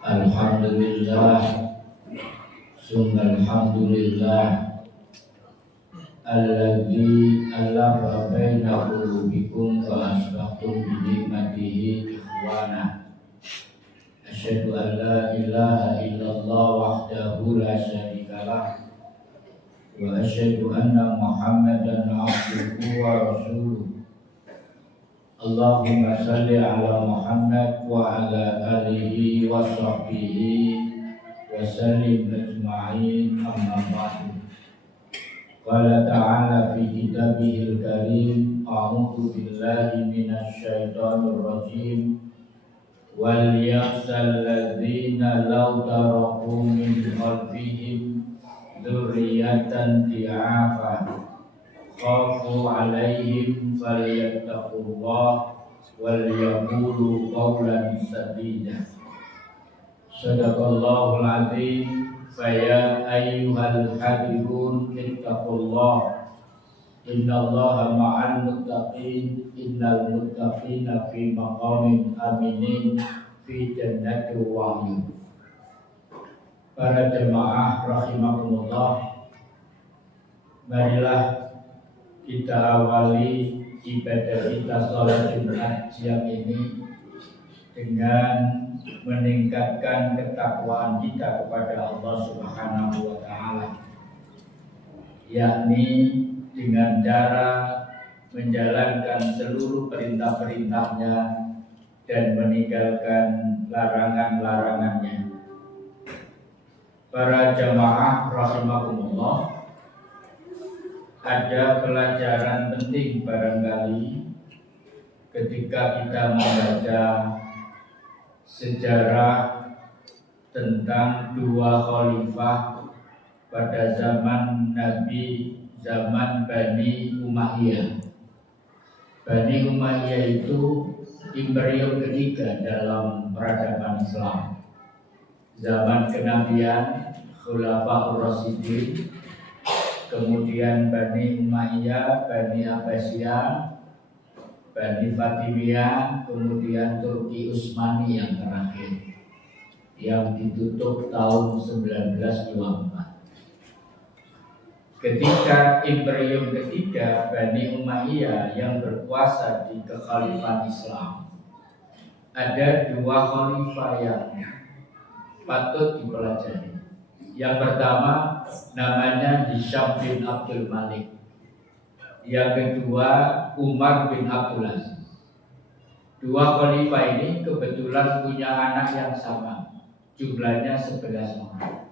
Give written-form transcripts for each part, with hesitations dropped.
Alhamdulillah, summa alhamdulillah alladzi alafa baina qulubikum fa asbahtum bi ni'matihi ikhwana. Asyhadu an la ilaha illallah wahdahu la syarikalah wa asyhadu anna Muhammadan abduhu wa rasuluh. Allahumma salli ala Muhammad wa ala alihi wa sahbihi wa sallim ajma'in, amma ba'du. Qala ta'ala fi kitabihil karim, a'udzu billahi minasy syaithanir rajim. Wal yakhshal ladzina law taraku min khalfihim dzurriyyatan di'afa khafu alaihim falyattaqullah wal yaqulu qawlan sadida. Sadaqallahul azim. Faya ayyuhal hadirun ittaqullah innallaha ma'al muttaqin innal muttaqina fi maqamin aminin fi jannati wa'yun. Para jemaah rahimakumullah, marilah kita awali ibadah kita sholat Jumat siang ini dengan meningkatkan ketakwaan kita kepada Allah Subhanahu wa Ta'ala, yakni dengan cara menjalankan seluruh perintah-perintahnya dan meninggalkan larangan-larangannya. Para jamaah rahimakumullah, ada pelajaran penting barangkali ketika kita membaca sejarah tentang dua khalifah pada zaman Nabi, zaman Bani Umayyah. Bani Umayyah itu imperium ketiga dalam peradaban Islam. Zaman kenabian Khulafaur Rasyidin, kemudian Bani Umayyah, Bani Abbasiyah, Bani Fatimiyah, kemudian Turki Utsmani yang terakhir, yang ditutup tahun 1924. Ketika imperium ketiga Bani Umayyah yang berkuasa di kekhalifahan Islam, ada dua khalifah yang patut dipelajari. Yang pertama namanya Hisham bin Abdul Malik, yang kedua Umar bin Abdul Aziz. Dua khalifah ini kebetulan punya anak yang sama, jumlahnya 11 orang.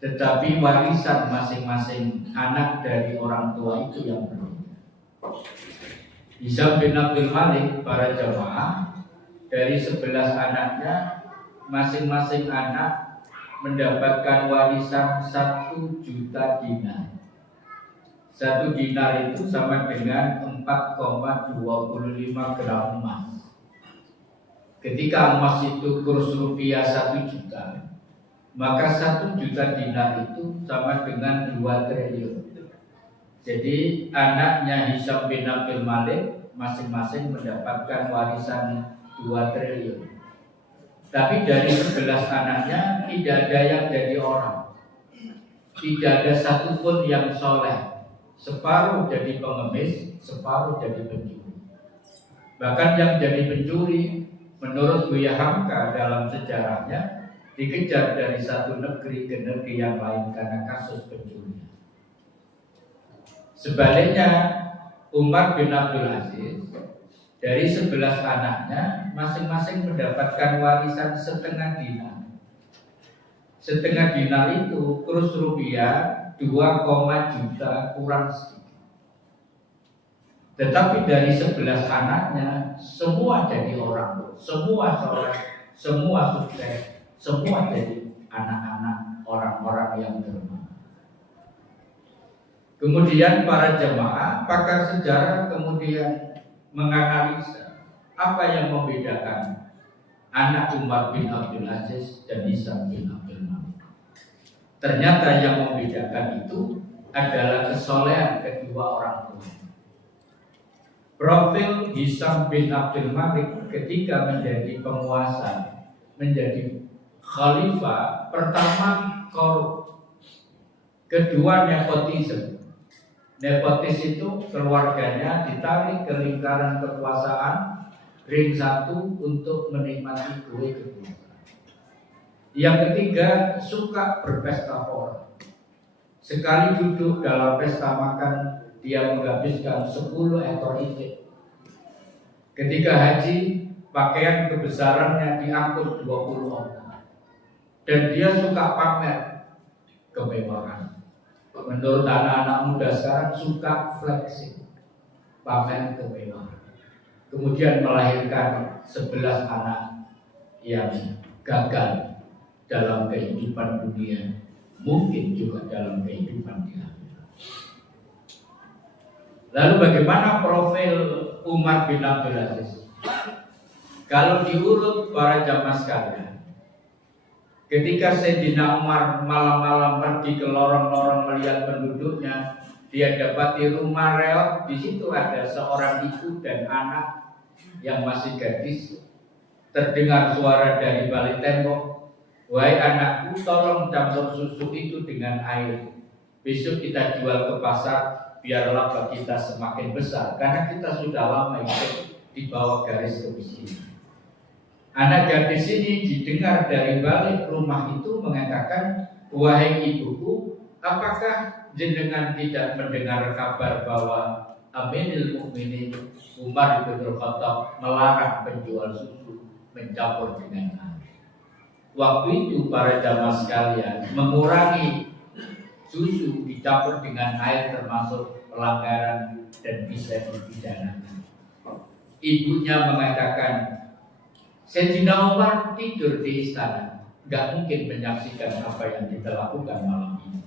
Tetapi warisan masing-masing anak dari orang tua itu yang berbeda. Hisham bin Abdul Malik, para jamaah, dari 11 anaknya, masing-masing anak mendapatkan warisan 1 juta dinar. 1 dinar itu sama dengan 4,25 gram emas. Ketika emas itu kurs rupiah 1 juta, maka 1 juta dinar itu sama dengan 2 triliun. Jadi anaknya Hisham bin Abdul Malik masing-masing mendapatkan warisan 2 triliun. Tapi dari 11 anaknya tidak ada yang jadi orang, tidak ada satupun yang soleh. Separuh jadi pengemis, separuh jadi pencuri. Bahkan yang jadi pencuri, menurut Buya Hamka dalam sejarahnya, dikejar dari satu negeri ke negeri yang lain karena kasus pencuri. Sebaliknya, Umar bin Abdul Aziz, dari 11 anaknya, masing-masing mendapatkan warisan setengah dinar. Setengah dinar itu kurs rupiah 2, juta kurang sedikit. Tetapi dari 11 anaknya, semua jadi orang, semua soleh, semua sukses, semua jadi anak-anak orang-orang yang dermawan. Kemudian para jemaah, pakar sejarah kemudian menganalisa apa yang membedakan anak Umar bin Abdul Aziz dan Hisham bin Abdul Malik. Ternyata yang membedakan itu adalah kesolehan kedua orang tua. Profil Hisham bin Abdul Malik ketika menjadi penguasa, menjadi khalifah, pertama korup, kedua nepotisme. Nepotis itu keluarganya ditarik ke lingkaran kekuasaan, ring satu untuk menikmati kue kekuasaan. Yang ketiga, suka berpesta pora. Sekali duduk dalam pesta makan, dia menghabiskan 10 ekor itik. Ketika haji, pakaian kebesarannya diangkut 20 onta. Dan dia suka pamer kemewahan. Menurut anak-anak muda sekarang suka flexing, pamer kemewahan. Kemudian melahirkan 11 anak yang gagal dalam kehidupan dunia, mungkin juga dalam kehidupan di akhirat. Lalu bagaimana profil Umar bin Abdul Aziz? Kalau diurut para jamaah sekalian, ketika Sayyidina Umar malam-malam pergi ke lorong-lorong melihat penduduknya, dia dapati rumah reot. Di situ ada seorang ibu dan anak yang masih gadis. Terdengar suara dari balik tembok, "Wahai anakku, tolong campur susu itu dengan air. Besok kita jual ke pasar, biar laba kita semakin besar, karena kita sudah lama hidup di bawah garis kemiskinan." Anak gadis ini didengar dari balik rumah itu mengatakan, "Wahai ibuku, apakah jenengan tidak mendengar kabar bahwa Amirul Mukminin Umar bin Khattab melarang penjual susu mencampur dengan air?" Waktu itu para jamaah sekalian, mengurangi susu dicampur dengan air termasuk pelanggaran dan bisa dipidanakan. Ibunya mengatakan, "Sayyidina Umar tidur di istana, gak mungkin menyaksikan apa yang kita lakukan malam ini."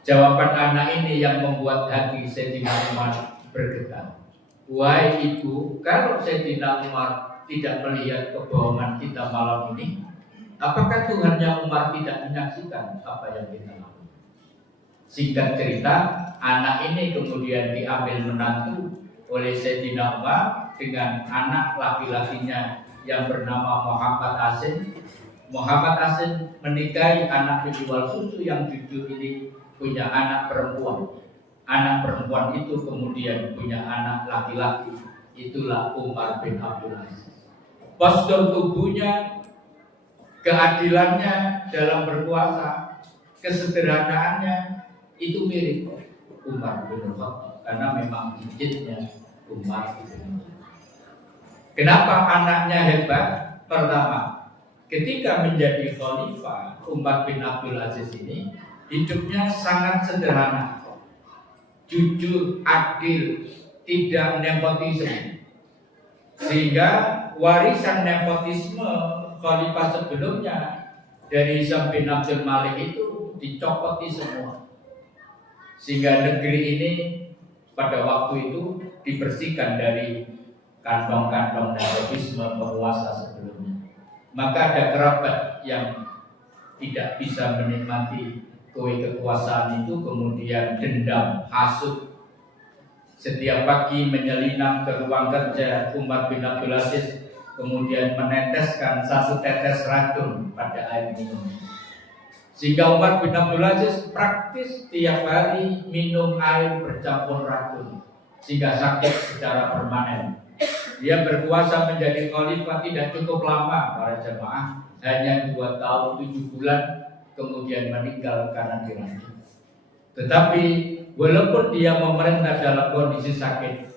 Jawaban anak ini yang membuat hati Sayyidina Umar bergetar. "Wahai ibu, kalau Sayyidina Umar tidak melihat kebohongan kita malam ini, apakah Tuhannya Umar tidak menyaksikan apa yang kita lakukan?" Singkat cerita, anak ini kemudian diambil menantu oleh Sayyidina Umar dengan anak laki-lakinya yang bernama Muhammad Asim. Muhammad Asim menikahi anak penjual susu yang jujur ini, punya anak perempuan. Anak perempuan itu kemudian punya anak laki-laki. Itulah Umar bin Abdul Aziz. Postur tubuhnya, keadilannya dalam berkuasa, kesederhanaannya itu mirip Umar bin Khattab, karena memang cicitnya Umar bin Khattab. Kenapa anaknya hebat? Pertama, ketika menjadi khalifah, Umar bin Abdul Aziz ini hidupnya sangat sederhana, jujur, adil, tidak nepotisme. Sehingga warisan nepotisme khalifah sebelumnya dari Hisham bin Abdul Malik itu dicopoti semua. Sehingga negeri ini pada waktu itu dibersihkan dari kantong-kantong nepotisme penguasa sebelumnya. Maka ada kerabat yang tidak bisa menikmati kue kekuasaan itu, kemudian dendam, hasut. Setiap pagi menyelinap ke ruang kerja Umar bin Abdul Aziz, kemudian meneteskan 1 tetes racun pada air minum. Sehingga Umar bin Abdul Aziz praktis tiap hari minum air bercampur racun, sehingga sakit secara permanen. Dia berkuasa menjadi khalifah tidak cukup lama para jemaah, hanya 2 tahun 7 bulan, kemudian meninggal karena diracun. Tetapi walaupun dia memerintah dalam kondisi sakit,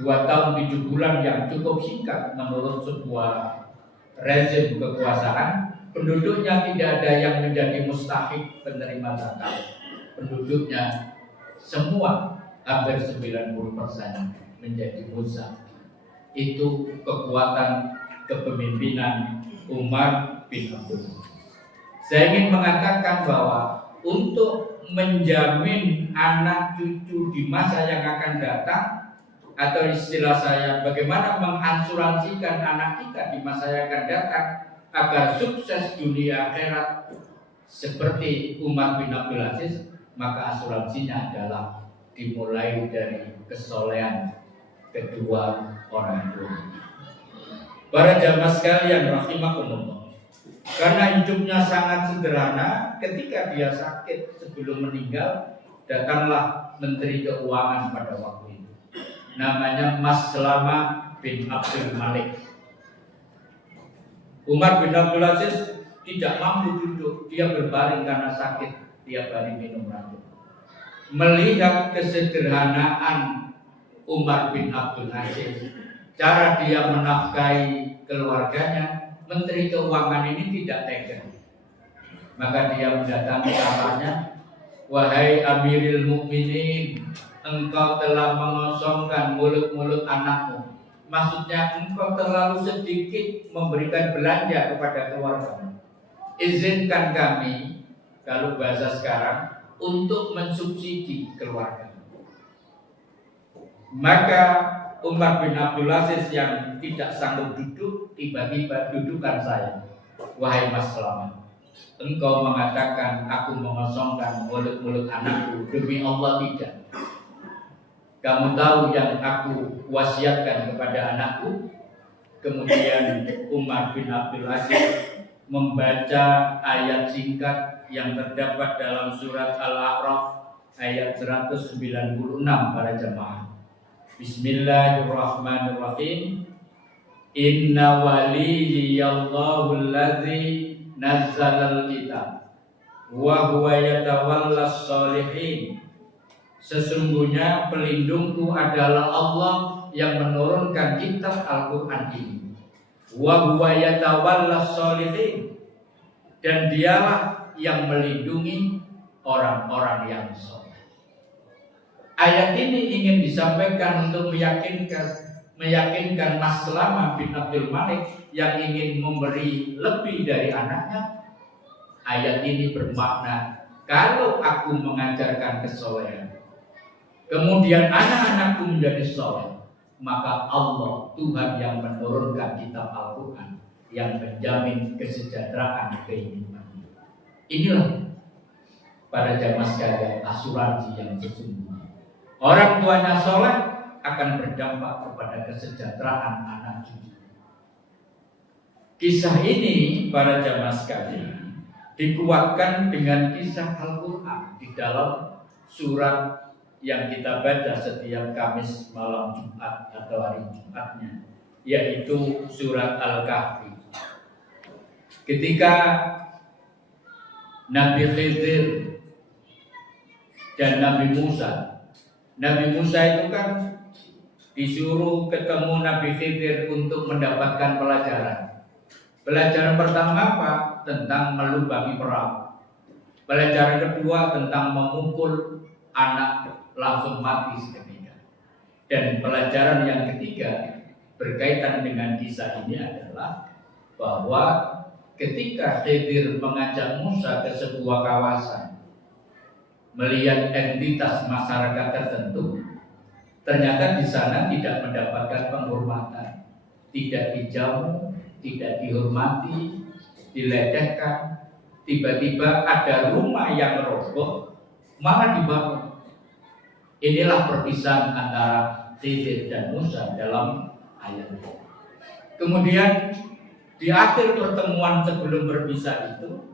2 tahun 7 bulan yang cukup singkat menurut sebuah rezim kekuasaan, penduduknya tidak ada yang menjadi mustahik penerima zakat. Penduduknya semua hampir 90% menjadi muzak. Itu kekuatan kepemimpinan Umar bin Abdul Aziz. Saya ingin mengatakan bahwa untuk menjamin anak cucu di masa yang akan datang, atau istilah saya, bagaimana mengasuransikan anak kita di masa yang akan datang agar sukses dunia akhirat seperti Umar bin Abdul Aziz, maka asuransinya adalah dimulai dari kesolehan kedua orang tua. Para jamaah sekalian rahimakumullah, Karena hidupnya sangat sederhana, ketika dia sakit sebelum meninggal, datanglah Menteri Keuangan pada waktu itu. Namanya Maslama bin Abdul Malik. Umar bin Abdul Aziz tidak mampu duduk, dia berbaring karena sakit, tiap hari minum racun. Melihat kesederhanaan Umar bin Abdul Aziz, cara dia menafkahi keluarganya, Menteri Keuangan ini tidak tega. Maka dia mendatangi kamarnya, "Wahai Amiril Mukminin, engkau telah mengosongkan mulut-mulut anakmu. Maksudnya engkau terlalu sedikit memberikan belanja kepada keluarga. Izinkan kami," kalau bahasa sekarang, "untuk mensubsidi keluarga." Maka Umar bin Abdul Aziz yang tidak sanggup duduk, tiba-tiba dudukan saya. "Wahai Mas Selamat, engkau mengatakan aku mengosongkan mulut-mulut anakku. Demi Allah tidak. Kamu tahu yang aku wasiatkan kepada anakku?" Kemudian Umar bin Abdul Aziz membaca ayat singkat yang terdapat dalam surat Al-A'raf ayat 196 para jemaah. Bismillahirrahmanirrahim. Inna waliyallahu allazi nazzalal kitab wa huwa yatawallas sholihin. Sesungguhnya pelindungku adalah Allah yang menurunkan kitab Al-Quran ini. Wa huwa yatawallas sholihin, dan dialah yang melindungi orang-orang yang saleh. Ayat ini ingin disampaikan untuk meyakinkan Maslama bin Abdul Malik yang ingin memberi lebih dari anaknya. Ayat ini bermakna, kalau aku mengajarkan kesolehan, kemudian anak-anakku menjadi soleh, maka Allah, Tuhan yang menurunkan kitab Al-Quran, yang menjamin kesejahteraan kehidupan. Inilah para jamaah sekalian asuransi yang sesungguhnya. Orang tuanya soleh akan berdampak kepada kesejahteraan anak cucu. Kisah ini para jamaah sekalian dikuatkan dengan kisah Al-Quran di dalam surat yang kita baca setiap Kamis malam Jumat atau hari Jumatnya, yaitu surat Al-Kahfi. Ketika Nabi Khidir dan Nabi Musa itu kan disuruh ketemu Nabi Khidir untuk mendapatkan pelajaran. Pelajaran pertama apa? Tentang melubangi perahu. Pelajaran kedua tentang memukul anak langsung mati seketika. Dan pelajaran yang ketiga berkaitan dengan kisah ini adalah bahwa ketika Khidir mengajak Musa ke sebuah kawasan melihat entitas masyarakat tertentu, ternyata di sana tidak mendapatkan penghormatan, tidak dijamu, tidak dihormati, diledehkan. Tiba-tiba ada rumah yang roboh, malah dibangun. Inilah perpisahan antara Khidir dan Musa dalam ayat ini. Kemudian di akhir pertemuan sebelum berpisah itu,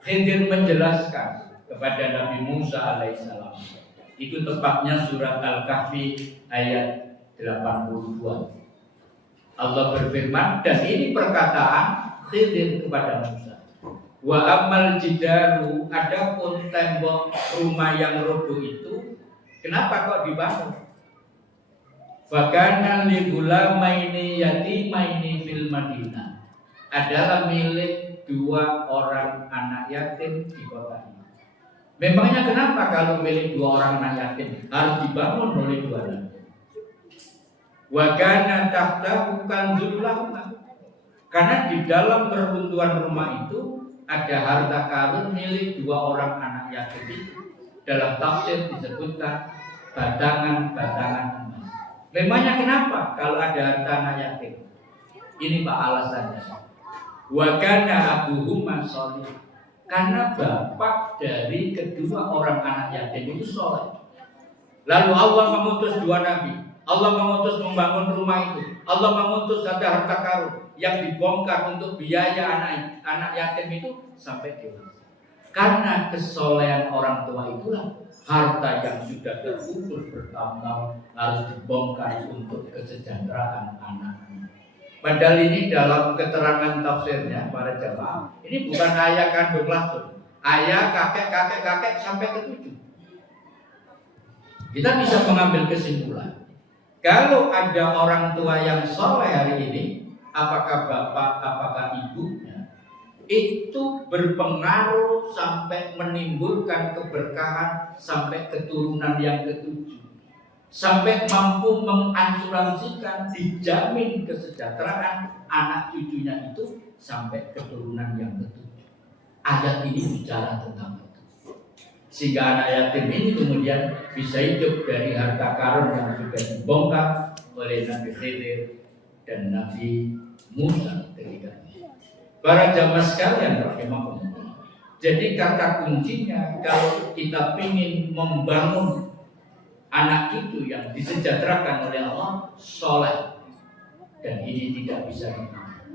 Khidir menjelaskan kepada Nabi Musa alaihissalam. Itu tepatnya surat Al-Kahfi ayat 82. Allah berfirman, dan ini perkataan Khidir kepada Musa. Wa amal jidaru, adapun tembok rumah yang roboh itu, kenapa kok dibangun? Fakana li gulamaini yatimaini fil Madinah, adalah milik dua orang anak yatim di kota ini. Memangnya kenapa kalau milik dua orang anak yatim harus dibangun oleh dua anak? Wa kana tahtahu kanzul lahum, karena di dalam peruntuhan rumah itu ada harta karun milik dua orang anak yatim itu. Dalam tafsir disebutkan batangan-batangan emas. Memangnya kenapa kalau ada harta anak yatim? Ini Pak alasannya. Wa kana abuhuma sholih, karena bapak dari kedua orang anak yatim itu soleh. Lalu Allah mengutus dua nabi, Allah mengutus membangun rumah itu, Allah mengutus ada harta karun. yang dibongkar untuk biaya anak yatim itu sampai dewasa. Karena kesolehan orang tua itulah harta yang sudah terkumpul bertahun-tahun harus dibongkar untuk kesejahteraan anaknya. Padahal ini dalam keterangan tafsirnya para jamaah, ini bukan ayah kandung langsung, ayah, kakek sampai ke cucu. Kita bisa mengambil kesimpulan, kalau ada orang tua yang soleh hari ini, apakah bapak, apakah ibunya, itu berpengaruh sampai menimbulkan keberkahan sampai keturunan yang ketujuh, sampai mampu mengasuransikan dijamin kesejahteraan anak cucunya itu sampai keturunan yang ketujuh. Ayat ini bicara tentang itu, sehingga anak yatim ini kemudian bisa hidup dari harta karun yang sudah dibongkar oleh Nabi Khidir dan Nabi Musa ketika itu. Para jamaah sekalian rahimahumullah. Jadi kata kuncinya kalau kita ingin membangun anak cucu yang disejahterakan oleh Allah, soleh. Dan ini tidak bisa ditambah.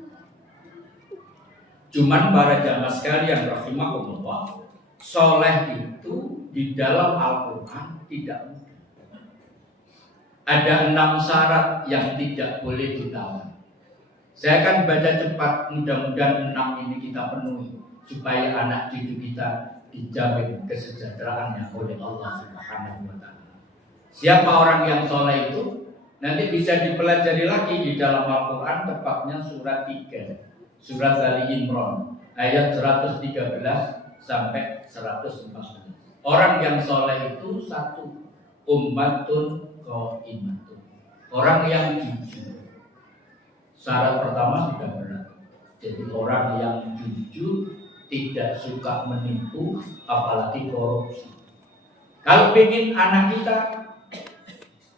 Cuman para jamaah sekalian rahimahumullah, soleh itu di dalam Al-Quran tidak mudah. Ada 6 syarat yang tidak boleh ditawar. Saya akan baca cepat, mudah-mudahan 6 ini kita penuhi supaya anak cucu kita dijamin kesejahteraannya oleh Allah Subhanahu wa Ta'ala. Siapa orang yang soleh itu? Nanti bisa dipelajari lagi di dalam Al-Quran, tepatnya surat 3, surat Ali Imran, ayat 113 sampai 114. Orang yang soleh itu satu, ummatun qaimatun, orang yang jujur. Syarat pertama sudah berat. Jadi orang yang jujur, tidak suka menipu, apalagi korupsi. Kalau ingin anak kita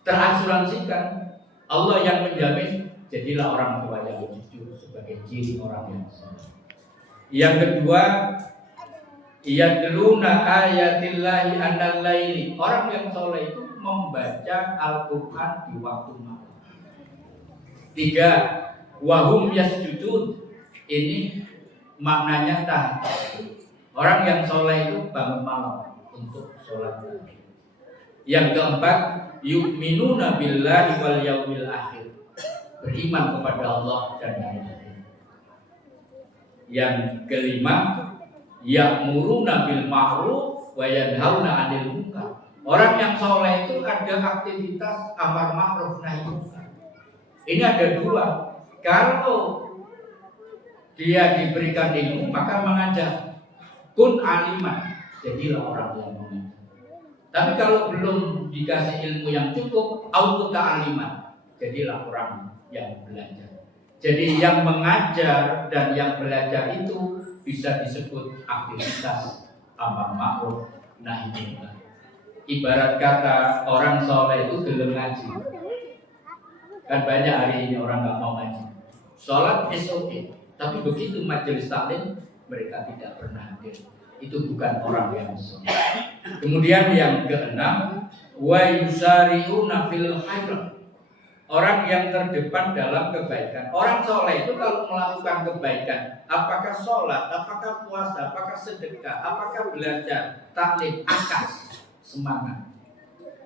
terasuransikan, Allah yang menjamin, jadilah orang tua yang jujur sebagai ciri orang yang soleh. Yang kedua, yatluna ayatillahi anal laili. Orang yang soleh itu membaca Al-Quran di waktu malam. 3, wahum yasjudun. Ini maknanya tahajud. Orang yang soleh itu bangun malam untuk sholat. Yang keempat, yu'minuna billahi wal yaumil akhir. Beriman kepada Allah dan hari akhir. Yang kelima, ya'muruna bil ma'ruf wa yanhauna 'anil munkar. Orang yang soleh itu ada aktivitas amar ma'ruf nahi munkar. Ini ada 2. Kalau dia diberikan ilmu, maka mengajar. Kun aliman, jadilah orang yang mengajar. Tapi kalau belum dikasih ilmu yang cukup, auto ta'aliman, jadilah orang yang belajar. Jadi yang mengajar dan yang belajar itu bisa disebut aktivitas amar ma'ruf nahi munkar. Ibarat kata orang soleh itu gelem ngaji. Kan banyak hari ini orang nggak mau ngaji. Sholat SOP, tapi begitu majelis taklim mereka tidak pernah hadir. Itu bukan orang yang soleh. Kemudian yang keenam, wa yusari'una fil khairat. Orang yang terdepan dalam kebaikan. Orang soleh itu kalau melakukan kebaikan, apakah sholat, apakah puasa, apakah sedekah, apakah belajar, taklim, akas, semangat.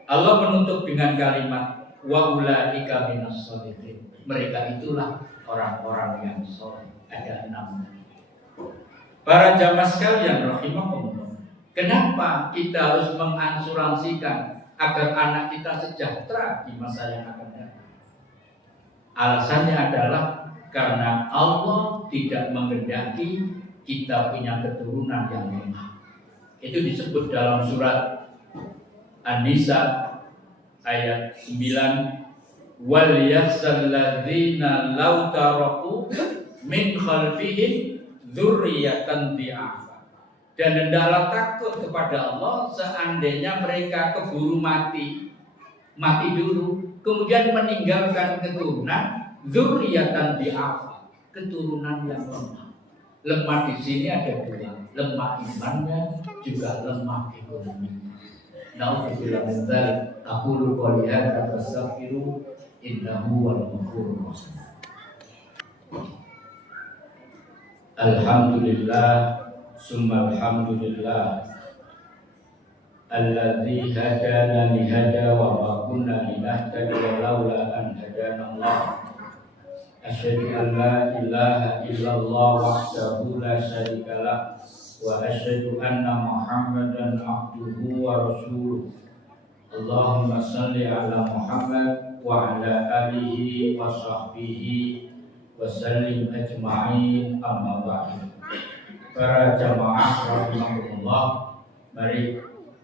Allah menutup dengan kalimat wa ulaika minas sholihin. Mereka itulah orang-orang yang soleh. Ada 6. Para jamaah sekalian rahimahumullah, kenapa kita harus mengasuransikan agar anak kita sejahtera di masa yang akan datang? Alasannya adalah karena Allah tidak menghendaki kita punya keturunan yang lemah. Itu disebut dalam surat An-Nisa ayat 9, wal yahzal ladzina law taraku min khalfihim dzurriyyatan dhi'afa. Dan hendaklah takut kepada Allah seandainya mereka keburu mati dulu, kemudian meninggalkan keturunan dzurriyyatan dhi'afa, keturunan yang lemah. Lemah di sini ada 2, lemah imannya juga lemah ekonomi. Na'udzubillah min dzalik. Aqulu qouli hadza fastaghfiru innahu wal ghafurur rahim. Alhamdulillah, summa alhamdulillah, alladzi hadana lihada wa ma kunna linahtadiya laula an hadana Allah. Asyhadu an la ilaha illallah wahdahu la syarikalah wa asyhadu anna Muhammadan abduhu wa rasuluh. Allahumma salli ala Muhammad wa ala alihi wa sahbihi wa sallim ajma'in, amma ba'du. Para jamaah rahimakumullah, mari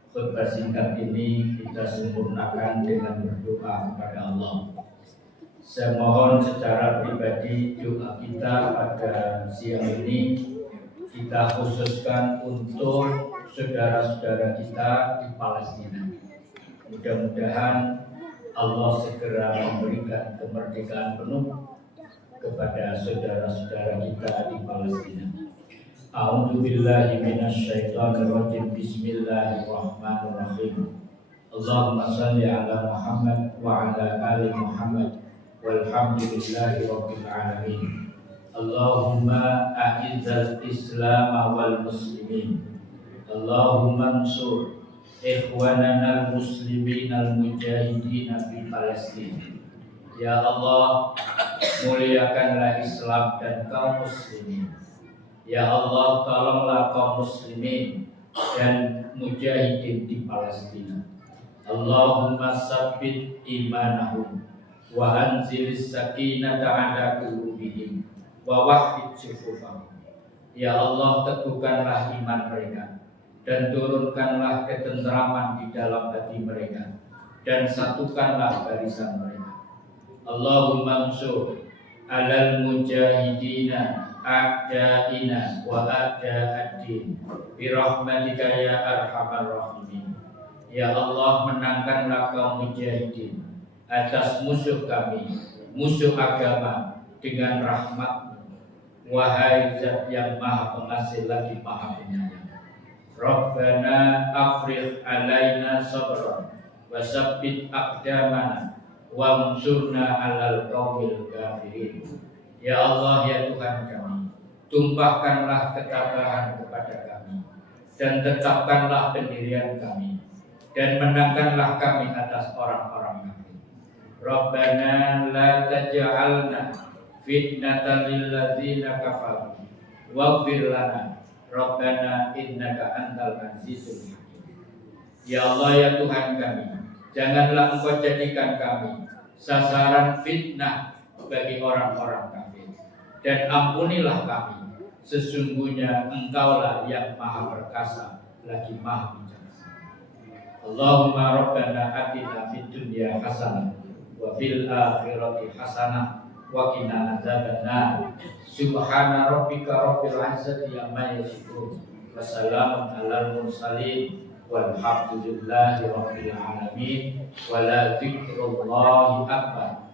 khutbah singkat ini kita sempurnakan dengan berdoa kepada Allah. Saya mohon secara pribadi doa kita pada siang ini kita khususkan untuk saudara-saudara kita di Palestina. Mudah-mudahan Allah segera memberikan kemerdekaan penuh kepada saudara-saudara kita di Palestina. A'udzu billahi minasyaitonir rajim. Bismillahirrahmanirrahim. Allahumma shalli ala Muhammad wa ala ali Muhammad walhamdulillahi rabbil alamin. Allahumma a'izzal Islam wal muslimin. Allahumma ansur ikhwanana al-muslimin al-mujahidin fi Palestina. Ya Allah, muliakanlah Islam dan kaum muslimin. Ya Allah, tolonglah kaum muslimin dan mujahidin di Palestina. Allahumma sabbit imanahum wa anzilis sakinata ala qulubihim wa wahhid sufufahum. Ya Allah, teguhkanlah iman mereka dan turunkanlah ketenteraman di dalam hati mereka dan satukanlah barisan mereka. Allahumma ansur alal mujahidina a'da'ina wa a'da'ad-din birahmatika ya arhamar rahimin. Ya Allah, menangkanlah kaum mujahidin atas musuh kami, musuh agama, dengan rahmat-Mu. Wahai Zat yang Maha Pengasih lagi Maha Penyayang. Rabbana afrigh alaina sabran wa sabbit aqdamana wa ansurna 'alal qaumil kafirin. Ya Allah, ya Tuhan kami, tumpahkanlah ketabahan kepada kami dan tetapkanlah pendirian kami dan menangkanlah kami atas orang-orang kafir. Rabbana la taj'alna fitnatan lil ladzina kafaru waghfir lana Rabbana innaka antal azizul hakim. Ya Allah, ya Tuhan kami, janganlah Engkau jadikan kami sasaran fitnah bagi orang-orang kafir, dan ampunilah kami, sesungguhnya Engkaulah yang Maha Perkasa lagi Maha Bijaksana. Allahumma Rabbana atina fid dunya hasanah wa fil akhirati hasanah wa qina adzabannar. Subhana rabbika rabbil izzati amma yasifun wa salamun alal mursalin walhamdulillahi rabbil alamin wa la dzikrullahi akbar.